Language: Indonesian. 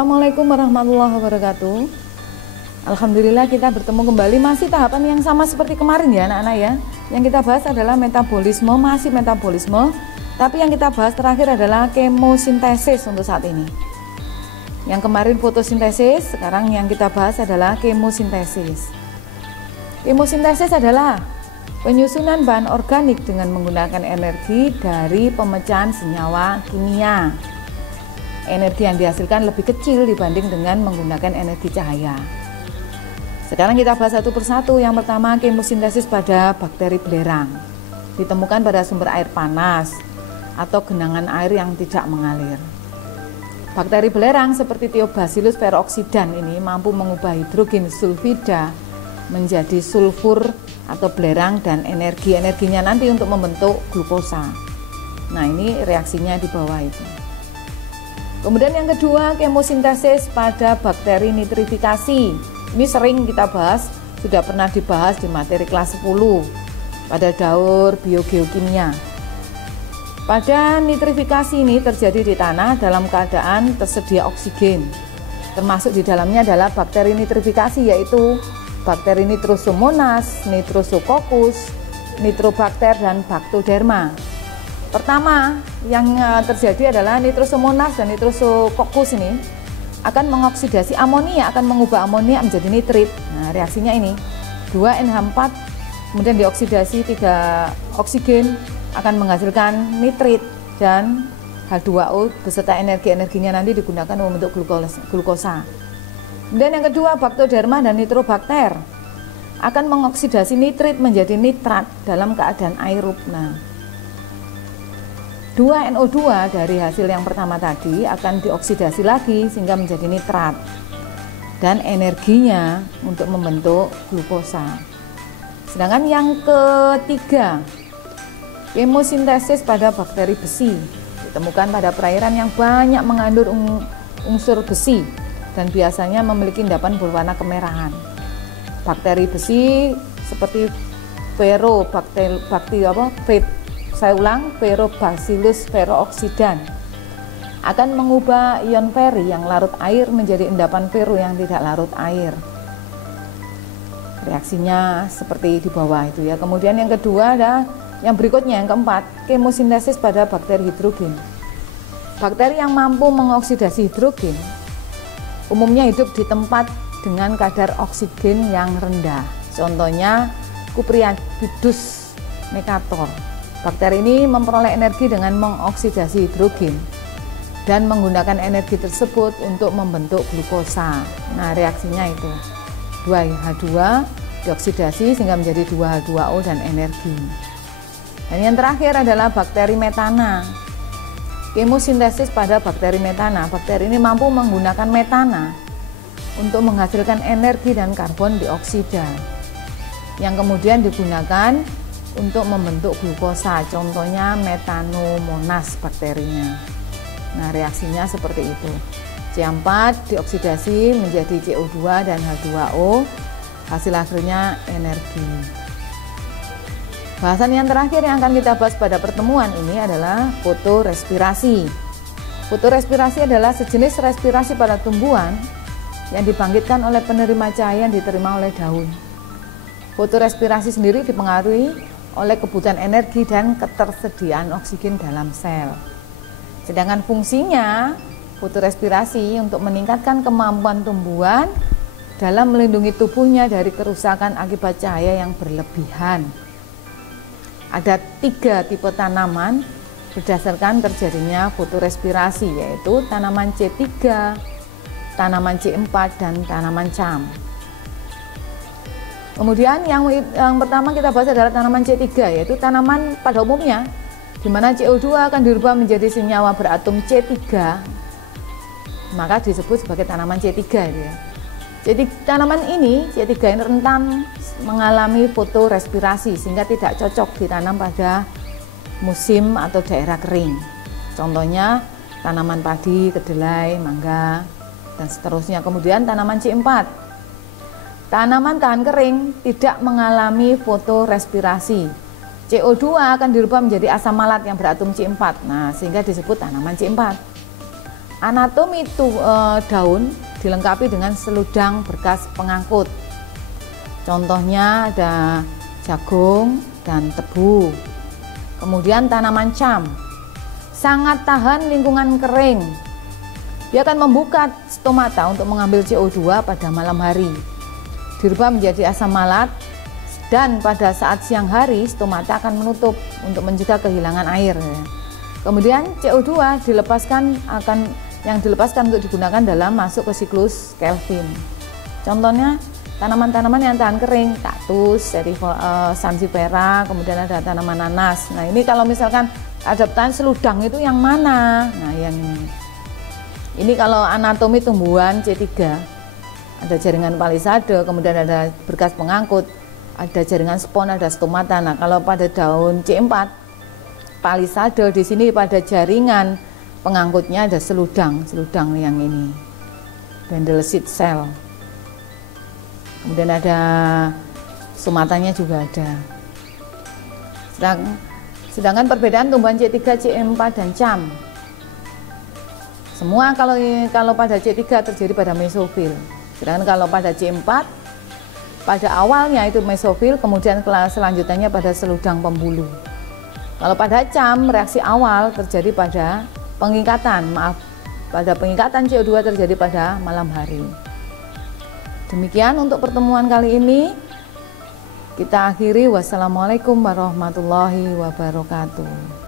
Assalamualaikum warahmatullahi wabarakatuh. Alhamdulillah kita bertemu kembali, masih tahapan yang sama seperti kemarin ya anak-anak ya. Yang kita bahas adalah metabolisme, masih metabolisme. Tapi yang kita bahas terakhir adalah kemosintesis untuk saat ini. Yang kemarin fotosintesis, sekarang yang kita bahas adalah kemosintesis. Kemosintesis adalah penyusunan bahan organik dengan menggunakan energi dari pemecahan senyawa kimia. Energi yang dihasilkan lebih kecil dibanding dengan menggunakan energi cahaya. Sekarang kita bahas satu persatu. Yang pertama, kemosintesis pada bakteri belerang. Ditemukan pada sumber air panas atau genangan air yang tidak mengalir. Bakteri belerang seperti Thiobacillus peroxidans ini mampu mengubah hidrogen sulfida menjadi sulfur atau belerang dan energinya nanti untuk membentuk glukosa. Nah, ini reaksinya di bawah itu. Kemudian yang kedua, kemosintesis pada bakteri nitrifikasi. Ini sering kita bahas, sudah pernah dibahas di materi kelas 10 pada daur biogeokimia. Pada nitrifikasi ini terjadi di tanah dalam keadaan tersedia oksigen. Termasuk di dalamnya adalah bakteri nitrifikasi, yaitu bakteri Nitrosomonas, Nitrosococcus, Nitrobacter, dan Bactoderma. Pertama yang terjadi adalah Nitrosomonas dan Nitrosococcus ini akan mengoksidasi amonia, akan mengubah amonia menjadi nitrit. Nah, reaksinya ini 2NH4 kemudian dioksidasi 3 oksigen akan menghasilkan nitrit, dan H2O beserta energi-energinya nanti digunakan untuk glukosa. Kemudian yang kedua, Bactoderma dan Nitrobacter akan mengoksidasi nitrit menjadi nitrat dalam keadaan aerob. Nah, 2NO2 dari hasil yang pertama tadi akan dioksidasi lagi sehingga menjadi nitrat dan energinya untuk membentuk glukosa. Sedangkan yang ketiga, kemosintesis pada bakteri besi. Ditemukan pada perairan yang banyak mengandung unsur besi dan biasanya memiliki endapan berwarna kemerahan. Bakteri besi seperti Ferrobacillus peroxidans akan mengubah ion feri yang larut air menjadi endapan ferro yang tidak larut air. Reaksinya seperti di bawah itu ya. Kemudian yang kedua ada yang berikutnya, yang keempat, kemosintesis pada bakteri hidrogen. Bakteri yang mampu mengoksidasi hidrogen umumnya hidup di tempat dengan kadar oksigen yang rendah. Contohnya Cupriaphidus mercator. Bakteri ini memperoleh energi dengan mengoksidasi hidrogen dan menggunakan energi tersebut untuk membentuk glukosa. Nah, reaksinya itu 2H2 dioksidasi sehingga menjadi 2H2O dan energi. Dan yang terakhir adalah bakteri metana. Kemosintesis pada bakteri metana. Bakteri ini mampu menggunakan metana untuk menghasilkan energi dan karbon dioksida yang kemudian digunakan untuk membentuk glukosa. Contohnya metanomonas bakterinya. Nah, reaksinya seperti itu. C4 dioksidasi menjadi CO2 dan H2O. Hasil akhirnya energi. Bahasan yang terakhir yang akan kita bahas pada pertemuan ini adalah fotorespirasi. Fotorespirasi adalah sejenis respirasi pada tumbuhan yang dibangkitkan oleh penerima cahaya yang diterima oleh daun. Fotorespirasi sendiri dipengaruhi oleh kebutuhan energi dan ketersediaan oksigen dalam sel. Sedangkan fungsinya fotorespirasi untuk meningkatkan kemampuan tumbuhan dalam melindungi tubuhnya dari kerusakan akibat cahaya yang berlebihan. Ada 3 tipe tanaman berdasarkan terjadinya fotorespirasi, yaitu tanaman C3, tanaman C4, dan tanaman cam. Kemudian yang pertama kita bahas adalah tanaman C3, yaitu tanaman pada umumnya di mana CO2 akan dirubah menjadi senyawa beratom C3, maka disebut sebagai tanaman C3 itu ya. Jadi tanaman ini C3 ini rentan mengalami fotorespirasi sehingga tidak cocok ditanam pada musim atau daerah kering. Contohnya tanaman padi, kedelai, mangga, dan seterusnya. Kemudian tanaman C4. Tanaman tahan kering tidak mengalami fotorespirasi. CO2 akan dirubah menjadi asam malat yang beratom C4. Nah, sehingga disebut tanaman C4. Anatomi daun dilengkapi dengan seludang berkas pengangkut. Contohnya ada jagung dan tebu. Kemudian tanaman cam, sangat tahan lingkungan kering. Dia akan membuka stomata untuk mengambil CO2 pada malam hari, dirubah menjadi asam malat, dan pada saat siang hari stomata akan menutup untuk mencegah kehilangan air. Kemudian CO2 yang dilepaskan untuk digunakan dalam masuk ke siklus Kelvin. Contohnya tanaman-tanaman yang tahan kering, kaktus, sansevieria, kemudian ada tanaman nanas. Nah ini kalau misalkan ada pertanyaan seludang itu yang mana? Nah yang ini. Ini kalau anatomi tumbuhan C3, ada jaringan palisade, kemudian ada berkas pengangkut, ada jaringan spon, ada stomata. Nah kalau pada daun C4, palisade, di sini pada jaringan pengangkutnya ada seludang yang ini, bundle seed cell. Kemudian ada stomatanya juga ada. Sedangkan perbedaan tumbuhan C3, C4 dan cam. Semua kalau pada C3 terjadi pada mesofil. Sedangkan kalau pada C4 pada awalnya itu mesofil, kemudian selanjutnya pada seludang pembuluh. Kalau pada cam reaksi awal terjadi pada pada pengikatan CO2 terjadi pada malam hari. Demikian untuk pertemuan kali ini. Kita akhiri. Wassalamualaikum warahmatullahi wabarakatuh.